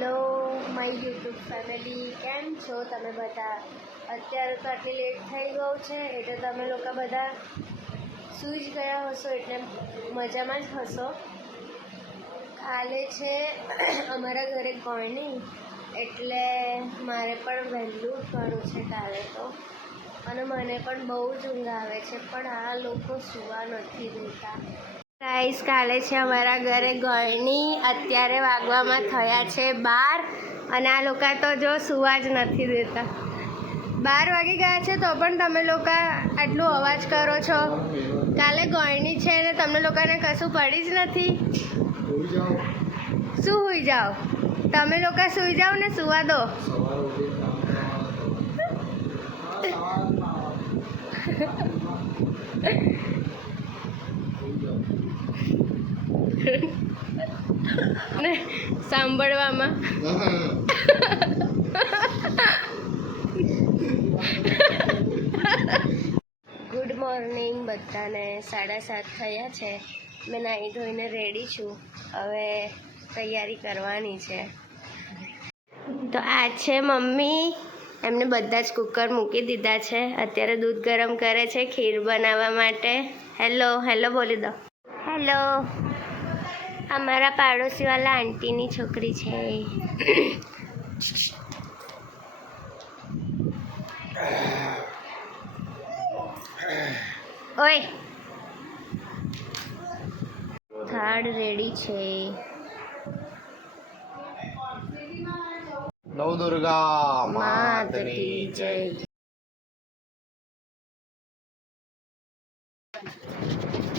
Hello, my YouTube family. કેમ છો તમે બધા? અત્યારે તો આટલી લેટ થઈ ગયું છે, એટલે તમે લોકો બધા સૂઈ જ ગયા હશો, એટલે મજામાં જ હશો. કાલે છે અમારા ઘરે ગોળણી એટલે મારે પણ વહેલું ઉઠવાનું છે કાલે તો. અને મને પણ બહુ જ ઊંઘ આવે છે, પણ આ લોકો સુવા નથી દેતા. ગાઈસ કાલે છે અમારા ઘરે ગળણી અત્યારે વાગવામાં થયા છે બાર અને આ લોકો તો જો સુવા જ નથી દેતા. બાર વાગી ગયા છે તો પણ તમે લોકો આટલું અવાજ કરો છો. કાલે ગળણી છે ને તમને લોકોને કશું પડી જ નથી. શું સુઈ જાઓ? તમે લોકો સુઈ જાઓ ને સુવા દો. ને સાંભળવામાં. ગુડ મોર્નિંગ બધાને. સાડા સાત થયા છે. મેં નાહી ધોઈને રેડી છું. હવે તૈયારી કરવાની છે. તો આ છે મમ્મી. એમને બધા જ કુકર મૂકી દીધા છે. અત્યારે દૂધ ગરમ કરે છે ખીર બનાવવા માટે. હેલો હેલો બોલી દો. હેલો. અમારા પાડોશીવાળા આંટીની છોકરી છે. ઓય. થાળ રેડી છે. નવદુર્ગા માત માતની જય.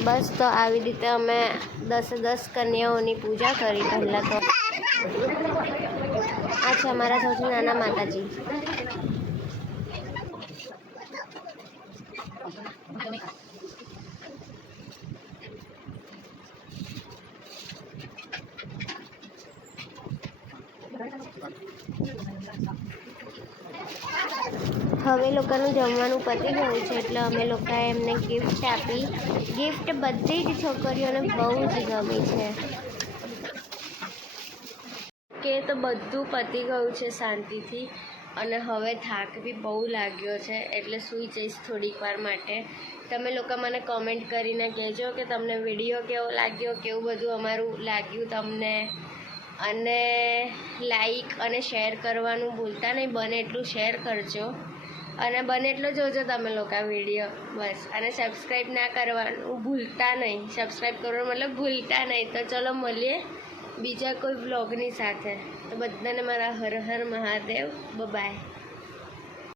બસ તો આવી રીતે અમે દસે દસ કન્યાઓની પૂજા કરી પહેલાં તો. આ છે અમારા સૌથી નાના માતાજી. હવે લોકોનું જમવાનું પતી ગયું છે, એટલે અમે લોકોએ એમને ગિફ્ટ આપી. ગિફ્ટ બધી જ છોકરીઓને બહુ જ ગમી છે. કે તો બધું પતી ગયું છે શાંતિથી, અને હવે થાક બી બહુ લાગ્યો છે, એટલે સૂઈ જઈશ થોડીક વાર માટે. તમે લોકો મને કમેન્ટ કરીને કહેજો કે તમને વીડિયો કેવો લાગ્યો, કેવું બધું અમારું લાગ્યું તમને. અને લાઈક અને શેર કરવાનું ભૂલતા નહીં, બને એટલું શેર કરજો. અને બને એટલો જોજો તમે લોકો આ વીડિયો બસ. અને સબસ્ક્રાઈબ ના કરવાનું ભૂલતા નહીં. સબસ્ક્રાઈબ કરવાનું મતલબ ભૂલતા નહીં. તો ચલો મળીએ બીજા કોઈ બ્લોગની સાથે. તો બધાને મારા હર હર મહાદેવ. બાય